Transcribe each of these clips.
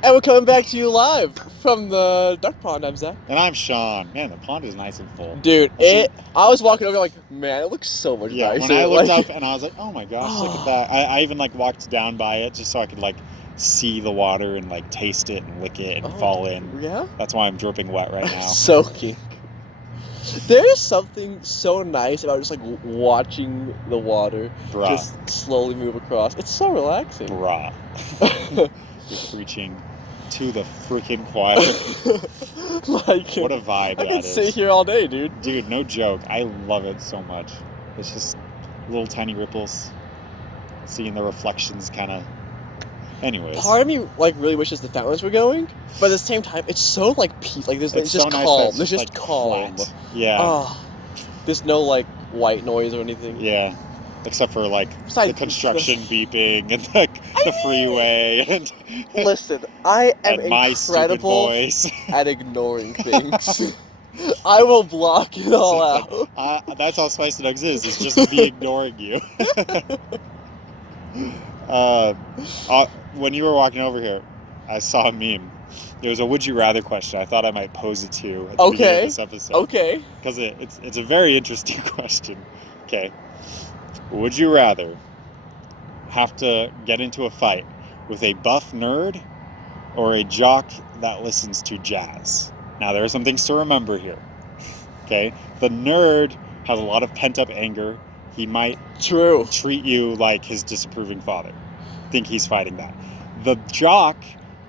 And we're coming back to you live from the duck pond. I'm Zach. And I'm Sean. Man, the pond is nice and full. Dude, See, I was walking over like, man, it looks so much yeah, when nicer. I looked up Like, and I was like, oh my gosh, look at oh, that. I even like walked down by it just so I could like see the water and like taste it and lick it and oh, fall in. yeah? That's why I'm dripping wet right now. Soaking. There's something so nice about just like watching the water Bruh. just slowly move across. It's so relaxing. Bruh. You're preaching to the freaking choir. Like, What a vibe I that could is. sit here all day, dude. Dude, no joke. I love it so much. It's just little tiny ripples. Seeing the reflections kind of. Anyways. Part of me like really wishes the fountains were going, but at the same time, it's so like peace. Like it's It's just so nice that calm. it's There's just like, calm. flat. Yeah. Oh, there's no like white noise or anything. Yeah. Except for like Besides, the construction beeping and like the freeway and Listen, I am and my stupid incredible voice. at ignoring things. I will block it all out. That's how Spice Nuggs is. It's just me ignoring you. When you were walking over here, I saw a meme. It was a would you rather question. I thought I might pose it to you at the beginning of this episode. Okay. Because it's a very interesting question. Okay. Would you rather have to get into a fight with a buff nerd or a jock that listens to jazz? Now, there are some things to remember here. Okay? The nerd has a lot of pent-up anger. He might treat you like his disapproving father. Think he's fighting that. The jock,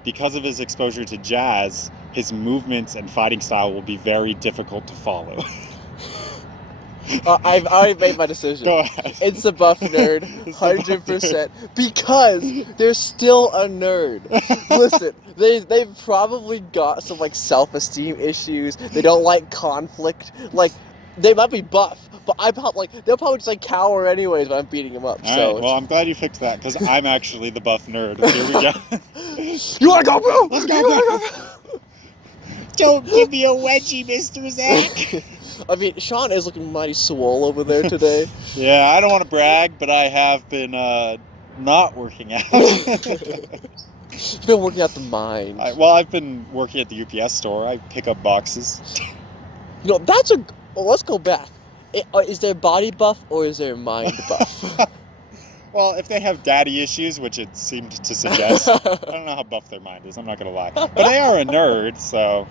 because of his exposure to jazz, his movements and fighting style will be very difficult to follow. I've already made my decision. Go ahead. It's the buff nerd, 100%, because they're still a nerd. Listen, they've probably got some like self-esteem issues. They don't like conflict. Like, they might be buff, but they'll probably just like cower anyways when I'm beating them up. All right, well, I'm glad you fixed that because I'm actually the buff nerd. Here we go. You wanna go, bro? Let's go, bro. Don't give me a wedgie, Mr. Zach. I mean, Sean is looking mighty swole over there today. Yeah, I don't want to brag, but I have been not working out. You've been working out the mind. I've been working at the UPS store. I pick up boxes. You know, let's go back. Is there body buff or is there mind buff? Well, if they have daddy issues, which it seemed to suggest, I don't know how buff their mind is, I'm not going to lie. But they are a nerd, so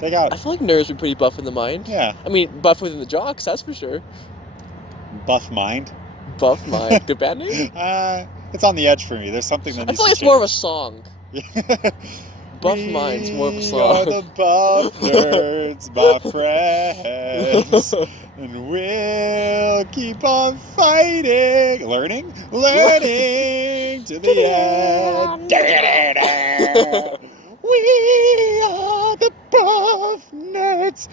they got... I feel like nerds are pretty buff in the mind. Yeah. I mean, buff within the jocks, that's for sure. Buff mind? Buff mind. Good bad name? It's on the edge for me. There's something that I needs feel like to it's more of a song. Buff mind's more of a song. We are the buff nerds, my friends, and we'll keep on fighting, learning to the end. We are the buff nerds.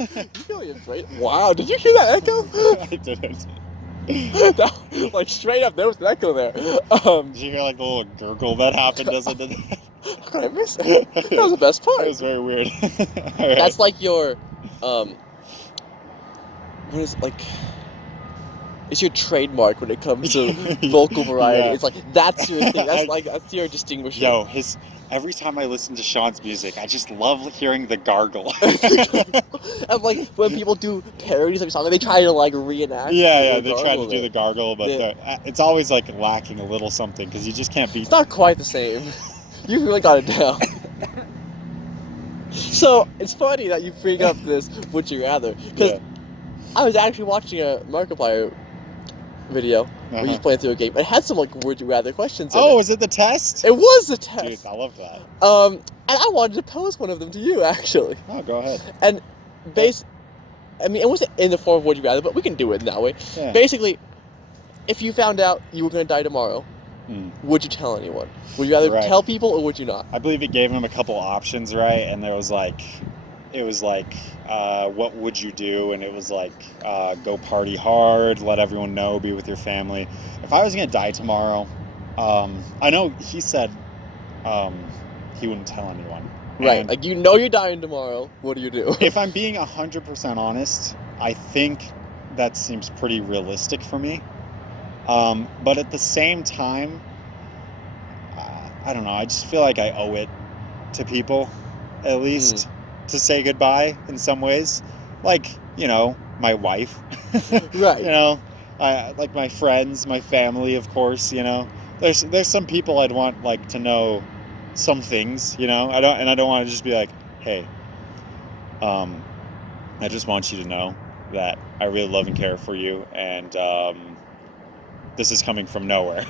You really great. Wow, did you hear that echo? I didn't. Like straight up, there was an echo there. Did you hear like the little gurgle that happened as it did that? How could I miss it? That was the best part. That was very weird. Right. That's like your, what is it, like, it's your trademark when it comes to vocal variety. Yeah. It's like, that's your thing. That's your distinguisher. Yo, every time I listen to Sean's music, I just love hearing the gargle. And like, when people do parodies of songs, they try to like reenact. Yeah, they try to do the gargle, but it's always like lacking a little something, because you just can't beat... It's not quite the same. You really got it down. So, it's funny that you bring up this would you rather, because I was actually watching a Markiplier video where he's playing through a game. It had some like would you rather questions in it. Oh, was it the test? It was a test. Dude, I love that. And I wanted to pose one of them to you, actually. Oh, go ahead. And I mean, it wasn't in the form of would you rather, but we can do it in that way. Yeah. Basically, if you found out you were going to die tomorrow, would you tell anyone? Would you rather tell people or would you not? I believe it gave him a couple options, right? And there was like, what would you do? And it was like, go party hard, let everyone know, be with your family. If I was going to die tomorrow, I know he said he wouldn't tell anyone. Right, And like you're dying tomorrow, what do you do? if I'm being 100% honest, I think that seems pretty realistic for me. But at the same time, I don't know. I just feel like I owe it to people, at least, to say goodbye in some ways. Like, my wife. Right. Like my friends, my family, of course. There's some people I'd want like to know some things. I don't want to just be like, hey, I just want you to know that I really love and care for you, and this is coming from nowhere.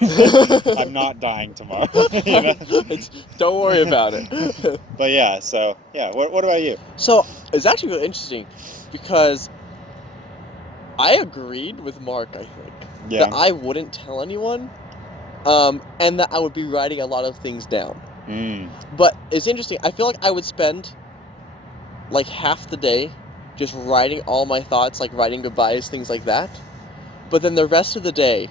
I'm not dying tomorrow. Don't worry about it. But yeah, so yeah. What about you? So it's actually really interesting because I agreed with Mark, I think, Yeah. that I wouldn't tell anyone, and that I would be writing a lot of things down. But it's interesting. I feel like I would spend like half the day just writing all my thoughts, like writing goodbyes, things like that. But then the rest of the day,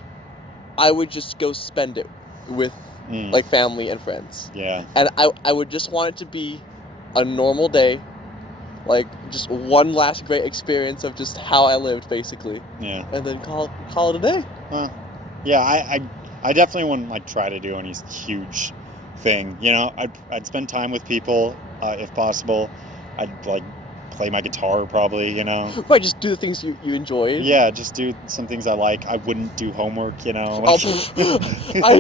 I would just go spend it with like family and friends. Yeah. And I would just want it to be a normal day, like just one last great experience of just how I lived, basically. Yeah. And then call it a day. Yeah, I definitely wouldn't like try to do any huge thing. I'd spend time with people if possible. I'd like play my guitar probably. Right, just do the things you enjoy. Yeah, just do some things I like. I wouldn't do homework. I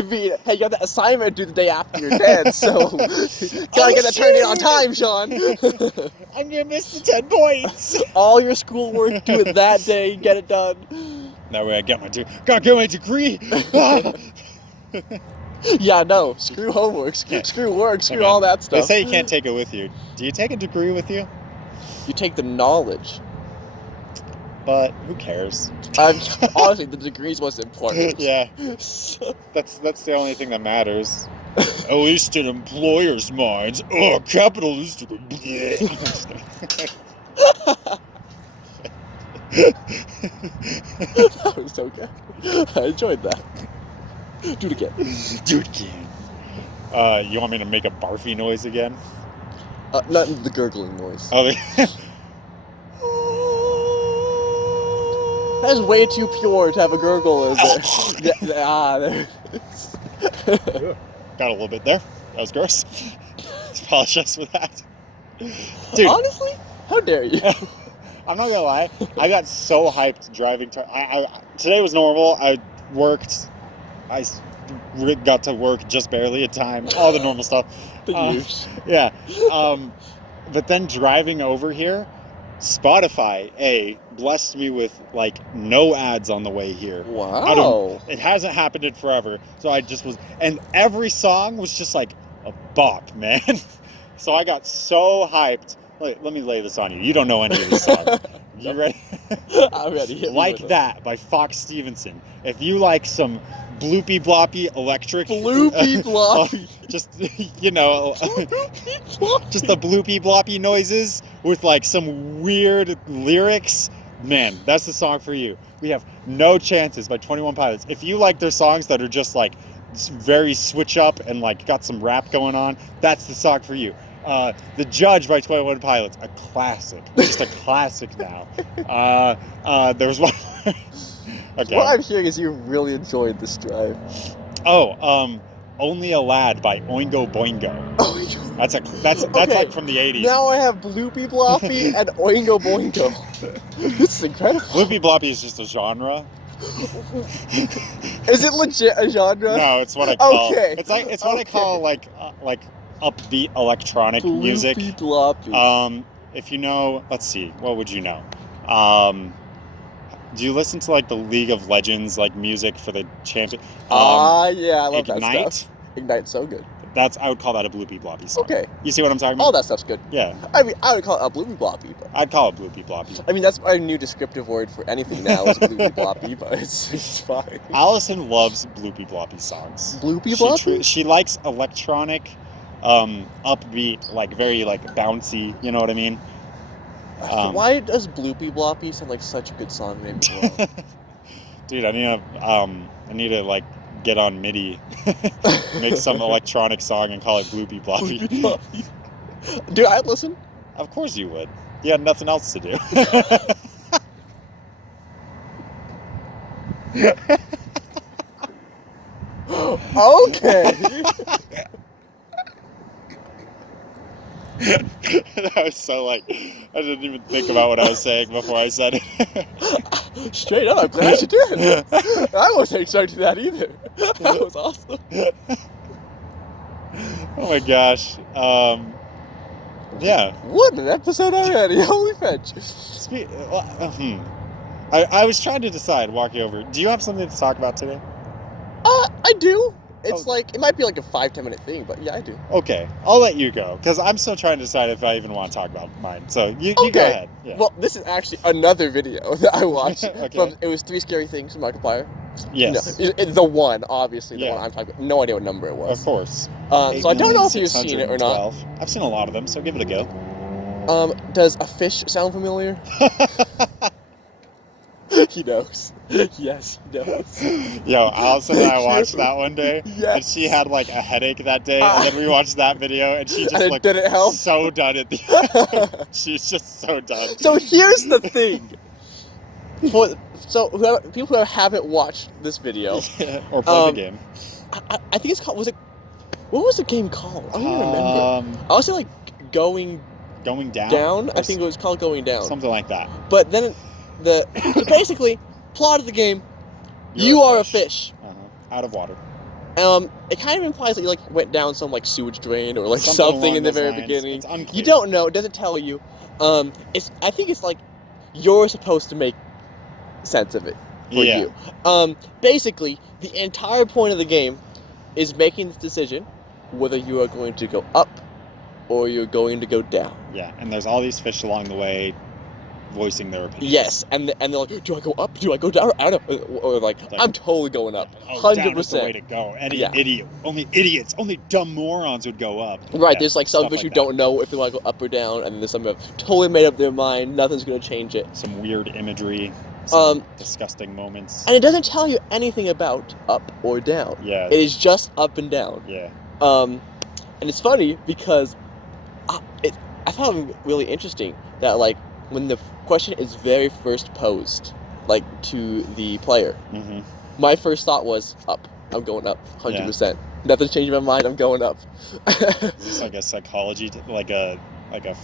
mean, hey, you got that assignment due the day after you're dead, so gotta get that turned in on time, Sean. I'm gonna miss the 10 points. All your schoolwork, do it that day, get it done. That way I gotta get my degree. Yeah, no, screw homework, screw work, screw all that stuff. They say you can't take it with you. Do you take a degree with you? You take the knowledge. But who cares? Honestly, the degree's what's important. Yeah. That's the only thing that matters. At least in employers' minds. Oh, capitalistic. That was so good. I enjoyed that. Do it again. Do it again. You want me to make a barfy noise again? Not the gurgling noise. Oh, That is way too pure to have a gurgle, is it? There. Got a little bit there. That was gross. Apologize for that. Dude. Honestly? How dare you? I'm not gonna lie. I got so hyped driving. Today was normal. I worked. I got to work just barely in time. All the normal stuff. Yeah. But then driving over here, Spotify, blessed me with like no ads on the way here. Wow. It hasn't happened in forever. So I just was, and every song was just like a bop, man. So I got so hyped. Let me lay this on you. You don't know any of these songs. You ready? I'm ready. Like That by Fox Stevenson. If you like some Bloopy Bloppy electric. Bloopy Bloppy. Just, just the Bloopy Bloppy noises with like some weird lyrics. Man, that's the song for you. We have No Chances by 21 Pilots. If you like their songs that are just like very switch up and like got some rap going on, that's the song for you. The Judge by 21 Pilots, a classic. Just a classic now. There was one. Okay. What I'm hearing is you really enjoyed this drive. Only a Lad by Oingo Boingo. That's like from the 80s. Now I have Bloopy Bloppy and Oingo Boingo. This is incredible. Bloopy Bloppy is just a genre. Is it legit a genre? No, it's what I call. Okay. It's what I call like upbeat electronic music. Bloopy Bloppy. If you know, let's see, what would you know? Do you listen to like the League of Legends like music for the champion? Yeah, I love Ignite? that stuff. Ignite's so good. I would call that a Bloopy Bloppy song. Okay. You see what I'm talking about? All that stuff's good. Yeah. I mean, I would call it a Bloopy Bloppy, but I'd call it Bloopy Bloppy. I mean, that's our new descriptive word for anything now is Bloopy Bloppy, but it's fine. Allison loves Bloopy Bloppy songs. Bloopy Bloppy? She likes electronic, upbeat, like very like bouncy. You know what I mean? Why does Bloopy Bloppy sound like such a good song name as well? Dude, I need to like get on MIDI, make some electronic song and call it Bloopy Bloppy. Bloopy Bloppy. Dude, I'd listen. Of course you would. You had nothing else to do. Okay. That was so like, I didn't even think about what I was saying before I said it. Straight up, I'm glad you did. I wasn't expecting that either. That was awesome. Oh my gosh. Yeah. What an episode already! Holy fetch! I was trying to decide walking over. Do you have something to talk about today? I do. It's Oh. like, it might be like a 5-10 minute thing, but yeah, I do. Okay, I'll let you go because I'm still trying to decide if I even want to talk about mine. So you go ahead. Yeah. Well, this is actually another video that I watched. Okay. It was 3 Scary Things from Markiplier. Yes. No, the one, obviously, the Yeah. one I'm talking about. No idea what number it was. Of course. So I don't know if you've seen it or not. 8,612. I've seen a lot of them, so give it a go. Does a fish sound familiar? He knows. Yes, he knows. Yo, Allison and I watched that one day, Yes. and she had like a headache that day, and then we watched that video, and she just And it like didn't help? so done at the end. She's just so done. So here's the thing. People who haven't watched this video, Or play the game. I think it's called. What was the game called? I don't even remember. I was like going Going down. down. Or I think it was called Going Down. something like that. But then basically plot of the game, you are a fish. Out of water. It kind of implies that you like went down some like sewage drain or like Something something along in the those very lines. beginning. It's unclear. You don't know. It doesn't tell you. I think it's like you're supposed to make sense of it for Yeah. you. Basically, the entire point of the game is making this decision whether you are going to go up or you're going to go down. Yeah, and there's all these fish along the way voicing their opinions. Yes, and they're like, do I go up? Do I go down? I don't know. Or like, I'm totally going up. Oh, down is the 100%. way to go. Any Yeah. idiot. Only idiots. Only dumb morons would go up. Right, Yeah, there's like some stuff fish like who that. don't know if they want to go up or down, and there's some who have totally made up their mind, nothing's going to change it. Some weird imagery. Some Um, disgusting moments. And it doesn't tell you anything about up or down. Yeah. It is just up and down. Yeah. And it's funny because I thought it was really interesting that like when the question is very first posed, like to the player, Mm-hmm. my first thought was up. I'm going up, 100%. Nothing's changing my mind. I'm going up. Is this like a psychology, like a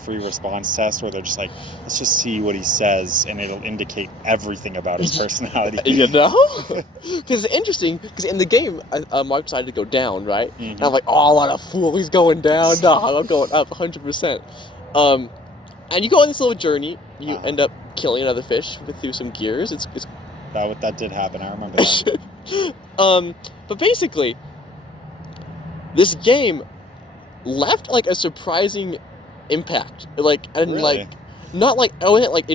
free response test where they're just like, let's just see what he says, and it'll indicate everything about his personality. You know? Because it's interesting, because in the game, Mark decided to go down, right? Mhm. And I'm like, oh, what a fool, he's going down. No, I'm going up 100%. And you go on this little journey, you end up killing another fish through some gears. It's That did happen, I remember that. But basically, this game left like a surprising impact. Like, and Really? like, not like, it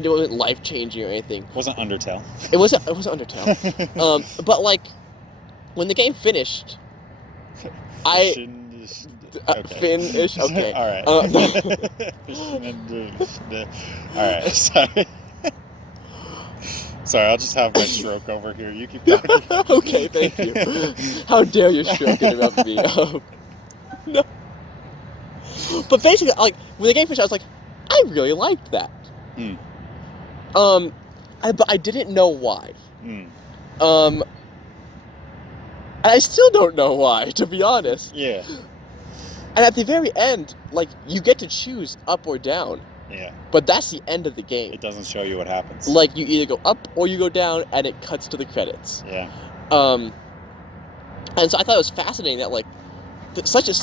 wasn't life changing or anything. Wasn't Undertale. It wasn't Undertale. But like, when the game finished, Okay. Finish. Okay. All right. All right. Sorry. Sorry, I'll just have my stroke over here. You keep talking. Okay, thank you. How dare you stroke interrupt me? No. But basically, like when the game finished, I was like, I really liked that. Mm. But I didn't know why. Mm. And I still don't know why, to be honest. Yeah. And at the very end, like, you get to choose up or down, Yeah. but that's the end of the game. It doesn't show you what happens. Like, you either go up or you go down, and it cuts to the credits. Yeah. And so I thought it was fascinating that, like, such a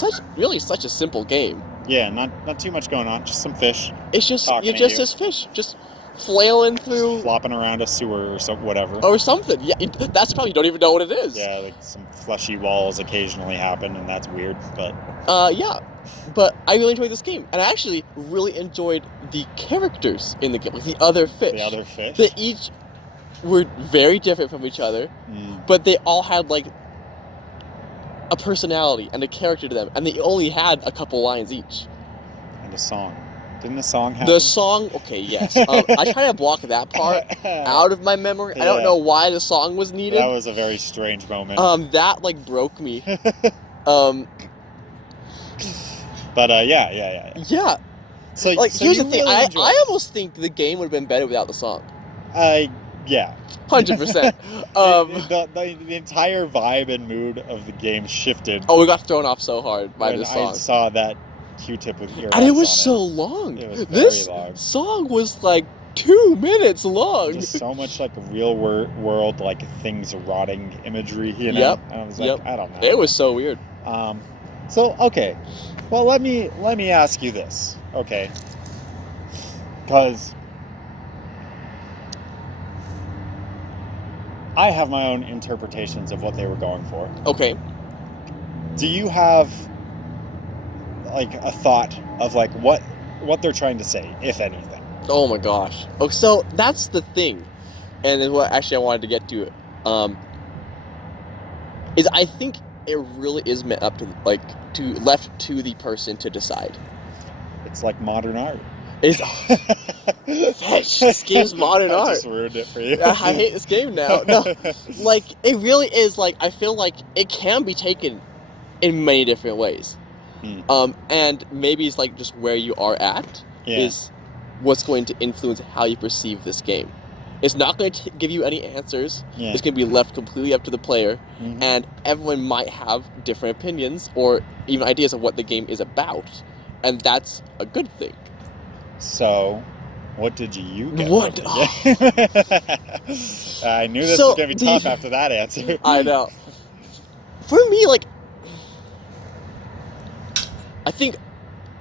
simple game. Yeah. Not too much going on. Just some fish It's just, Talking you're to just you. this fish, just flailing through, flopping around a sewer or whatever. or something. Yeah, that's probably, you don't even know what it is. Yeah, like some fleshy walls occasionally happen, and that's weird. But Yeah, but I really enjoyed this game, and I actually really enjoyed the characters in the game, like the other fish. the other fish. They each were very different from each other, but they all had like a personality and a character to them, and they only had a couple lines each. And a song. Didn't the song have The song, okay, yes. I try to block that part out of my memory. I don't Yeah. know why the song was needed. That was a very strange moment. That like broke me. But yeah. Yeah. So Like, so here's you the thing. really I enjoyed it. almost think the game would have been better without the song. Yeah. 100%. The entire vibe and mood of the game shifted Oh, we got thrown off so hard by when this I song. saw that Q-tip with earbuds And it was on so long. It was very This long. song was like 2 minutes long. Just so much like real world like things rotting imagery, you know. Yep. And I was like, I don't know. It was so weird. So okay, well let me ask you this, okay? Because I have my own interpretations of what they were going for. Okay. Do you have like a thought of like what they're trying to say, if anything? Oh my gosh. Oh, so that's the thing, and then what actually I wanted to get to, is I think it really is meant up to left to the person to decide. It's like modern art. Is this game's modern art. I just ruined it for you. I hate this game now. No, like it really is. Like I feel like it can be taken in many different ways. And maybe it's like just where you are at is what's going to influence how you perceive this game. It's not going to give you any answers. Yeah. It's going to be left completely up to the player, and everyone might have different opinions or even ideas of what the game is about, and that's a good thing. So, what did you get? What? From the game? I knew this was going to be tough after that answer. I know. For me, like, I think,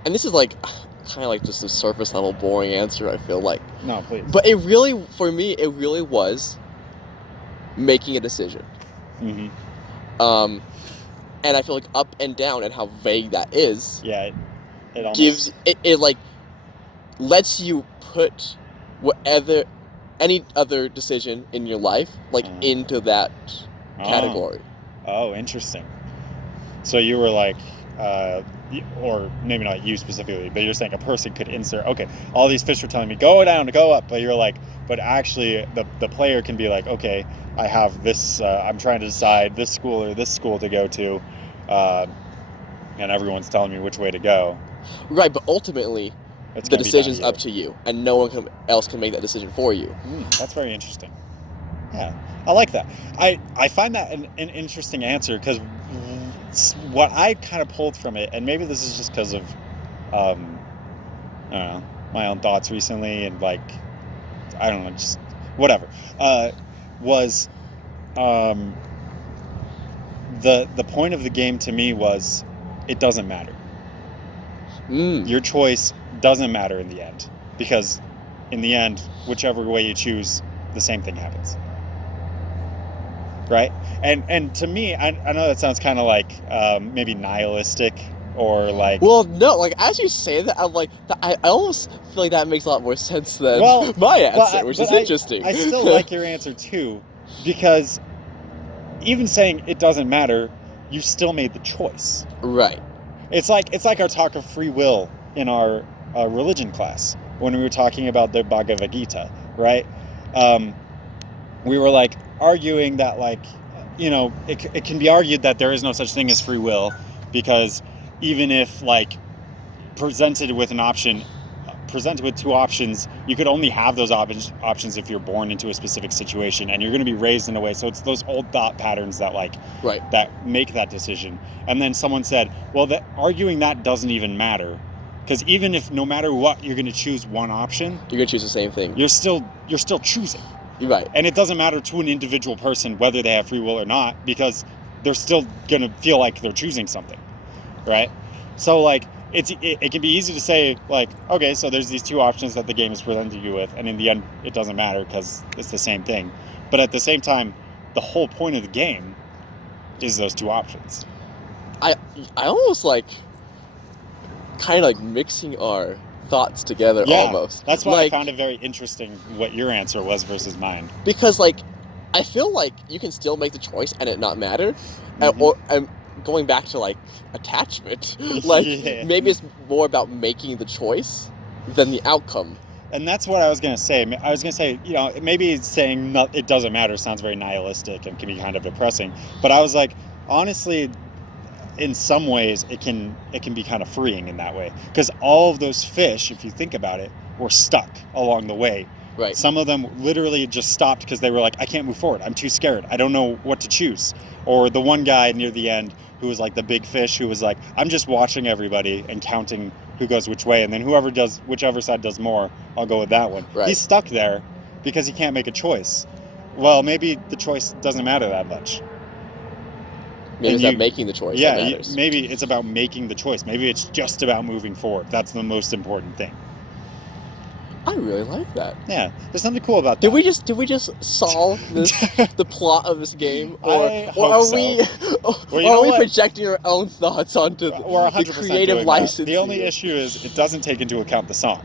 and this is like kind of like just a surface level boring answer, I feel like. No, please. But it really, for me, it really was making a decision. And I feel like up and down and how vague that is. Yeah, it almost gives it like lets you put any other decision in your life like into that category. Oh, interesting. So you were like, or maybe not you specifically, but you're saying a person could insert, okay, all these fish are telling me go down, go up, but you're like, but actually the player can be like, okay, I have this, I'm trying to decide this school or this school to go to, and everyone's telling me which way to go. Right, but ultimately, the decision's up to you, and no one else can make that decision for you. That's very interesting. Yeah, I like that. I find that an interesting answer, because what I kind of pulled from it, and maybe this is just because of, I don't know, my own thoughts recently, and like, I don't know, just whatever, was the point of the game to me was it doesn't matter. Your choice doesn't matter in the end, because in the end, whichever way you choose, the same thing happens. Right? And to me, I know that sounds kind of like maybe nihilistic, or like... Well, no, like, as you say that, I'm like, I almost feel like that makes a lot more sense than my answer, which is interesting. I still like your answer too, because even saying it doesn't matter, you still made the choice. Right. It's like our talk of free will in our religion class, when we were talking about the Bhagavad Gita, right? We were like arguing that, like, you know, it can be argued that there is no such thing as free will, because even if, like, presented with two options, you could only have those options if you're born into a specific situation, and you're going to be raised in a way. So it's those old thought patterns that, like, that make that decision. And then someone said, well, arguing that doesn't even matter, because even if no matter what you're going to choose one option, you're going to choose the same thing. You're still choosing. You're right. And it doesn't matter to an individual person whether they have free will or not, because they're still going to feel like they're choosing something, right? So, like, it can be easy to say, like, okay, so there's these two options that the game is presenting you with, and in the end, it doesn't matter because it's the same thing. But at the same time, the whole point of the game is those two options. I almost like kind of like mixing our thoughts together, almost. That's why I found it very interesting what your answer was versus mine. Because, like, I feel like you can still make the choice and it not matter, and going back to, like, attachment, like, maybe it's more about making the choice than the outcome. And that's what I was going to say. I was going to say, you know, maybe saying it doesn't matter sounds very nihilistic and can be kind of depressing. But I was like, honestly, in some ways, it can be kind of freeing in that way. Because all of those fish, if you think about it, were stuck along the way. Right. Some of them literally just stopped because they were like, I can't move forward. I'm too scared. I don't know what to choose. Or the one guy near the end who was like the big fish who was like, I'm just watching everybody and counting who goes which way. And then whichever side does more, I'll go with that one. Right. He's stuck there because he can't make a choice. Well, maybe the choice doesn't matter that much. Maybe it's not making the choice that matters. Maybe it's about making the choice. Maybe it's just about moving forward. That's the most important thing. I really like that. Yeah, there's something cool about that. Did we just solve the plot of this game, I or hope are we projecting our own thoughts onto We're 100% the creative doing license? that. The only issue is it doesn't take into account the song.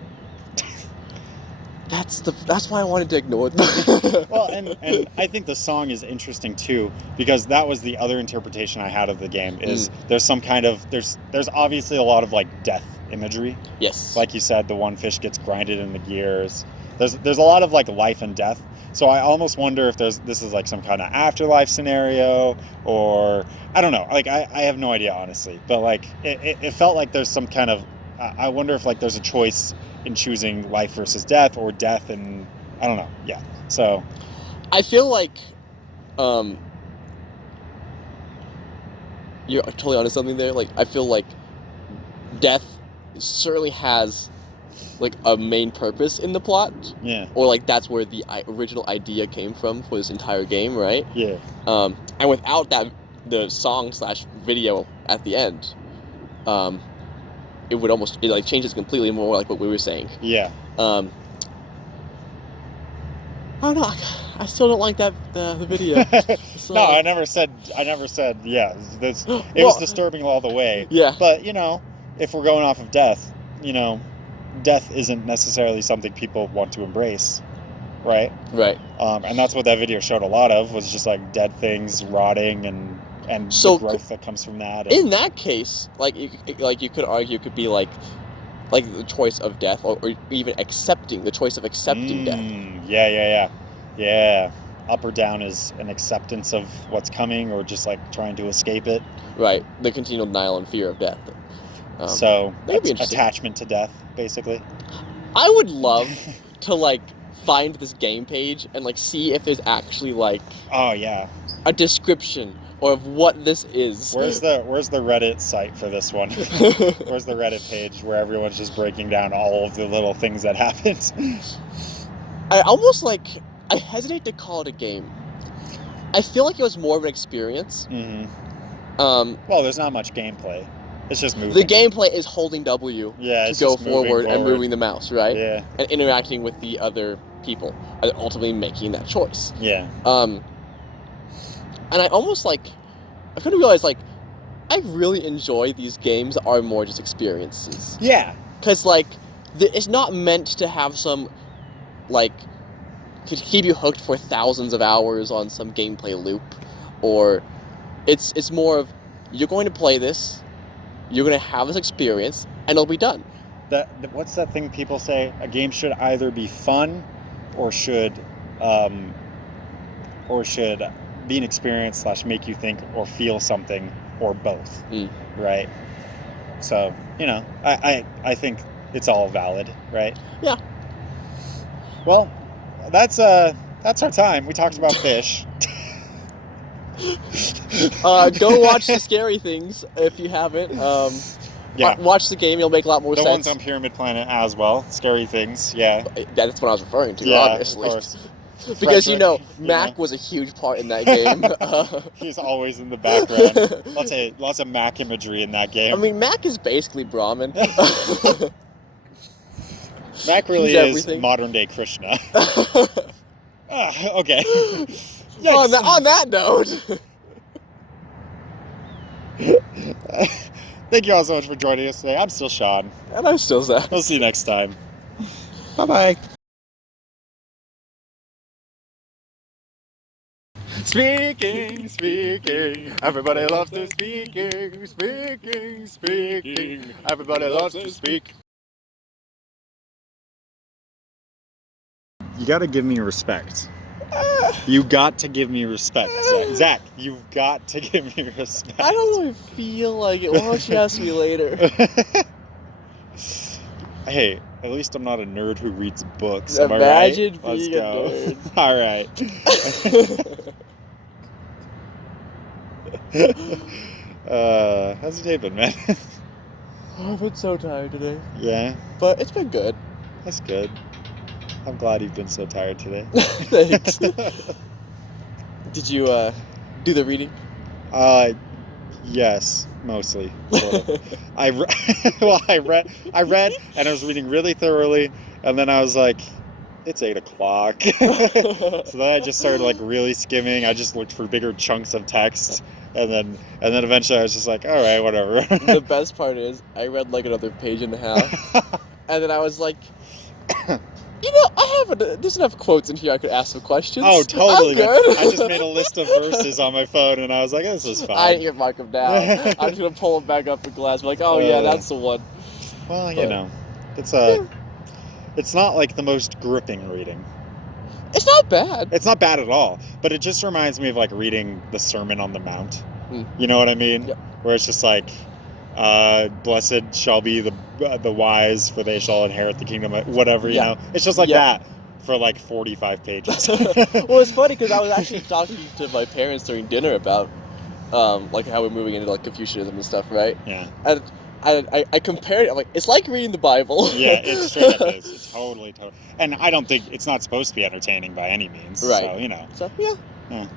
That's why I wanted to ignore it. Well, and I think the song is interesting too, because that was the other interpretation I had of the game. Is there's some kind of there's obviously a lot of like death imagery. Yes. Like you said, the one fish gets grinded in the gears. There's a lot of like life and death. So I almost wonder if this is like some kind of afterlife scenario, or I don't know. Like I have no idea honestly, but like it felt like there's some kind of I wonder if like there's a choice in choosing life versus death, or death and I don't know. Yeah. So I feel like you're totally onto something there. Like I feel like death certainly has like a main purpose in the plot. Yeah. Or like that's where the original idea came from for this entire game, right? Yeah. And without that, the song / video at the end, it would almost like changes completely more like what we were saying. Yeah. I don't know. I still don't like that the video. No, I never said. Yeah, it was disturbing all the way. Yeah. But if we're going off of death, death isn't necessarily something people want to embrace, right? Right. And that's what that video showed a lot of, was just like dead things rotting and the growth that comes from that. In that case, like you could argue, it could be like the choice of death, or even the choice of accepting death. Yeah. Up or down is an acceptance of what's coming, or just like trying to escape it. Right. The continual denial and fear of death. So that'd be attachment to death, basically. I would love to like find this game page and like see if there's actually like a description or of what this is. Where's the Reddit site for this one? Where's the Reddit page where everyone's just breaking down all of the little things that happened? I hesitate to call it a game. I feel like it was more of an experience. Mm-hmm. Well, there's not much gameplay. It's just moving. The gameplay is holding W to go forward and moving the mouse, right? Yeah. And interacting with the other people and ultimately making that choice. Yeah. And I kind of realized like I really enjoy these games that are more just experiences. Yeah. Because like it's not meant to have some like to keep you hooked for thousands of hours on some gameplay loop, or it's more of you're going to play this, you're going to have this experience, and it'll be done. What's that thing people say? A game should either be fun, or should be an experience / make you think or feel something, or both. Right? So I think it's all valid, right? Yeah. Well, that's our time. We talked about fish. Go watch the Scary Things if you haven't. Watch the game; you'll make a lot more sense. The ones on Pyramid Planet as well. Scary Things, yeah. That's what I was referring to, yeah, obviously. Of course. Because Mac was a huge part in that game. He's always in the background. Lots of Mac imagery in that game. I mean, Mac is basically Brahmin. Mac really is modern day Krishna. Okay. On that note. Thank you all so much for joining us today. I'm still Sean. And I'm still Zach. We'll see you next time. Bye-bye. Speaking. Everybody loves to speaking. Everybody loves to speak. You gotta give me respect. You got to give me respect, Zach. Zach, you've got to give me respect. I don't really feel like it. Why don't you ask me later? Hey, At least I'm not a nerd who reads books. Imagine am I right? being Let's a go. All right. How's your day been, man? Oh, I've been so tired today. Yeah, But it's been good. that's good. I'm glad you've been so tired today. Thanks. Did you do the reading? Yes, mostly. Sort of. I read, and I was reading really thoroughly, and then I was like, it's 8 o'clock. So then I just started like really skimming. I just looked for bigger chunks of text, and then eventually I was just like, all right, whatever. The best part is I read like another page and a half, and then I was like, there's enough quotes in here I could ask some questions. Oh, totally, I'm man. good. I just made a list of verses on my phone, and I was like, this is fine. I earmark them down. I'm just gonna pull them back up in class. Be like, oh yeah, that's the one. Well, But- you know, it's not like the most gripping reading. It's not bad. It's not bad at all, but it just reminds me of like reading the Sermon on the Mount. Mm. You know what I mean? Yep. Where it's just like, blessed shall be the wise, for they shall inherit the kingdom. Whatever, you know. It's just like that for like 45 pages. Well, it's funny because I was actually talking to my parents during dinner about like how we're moving into like Confucianism and stuff, right? Yeah. And I compared it. I'm like, it's like reading the Bible. Yeah, it straight up is. It's totally. And I don't think it's not supposed to be entertaining by any means. Right. So, you know. So yeah. Yeah.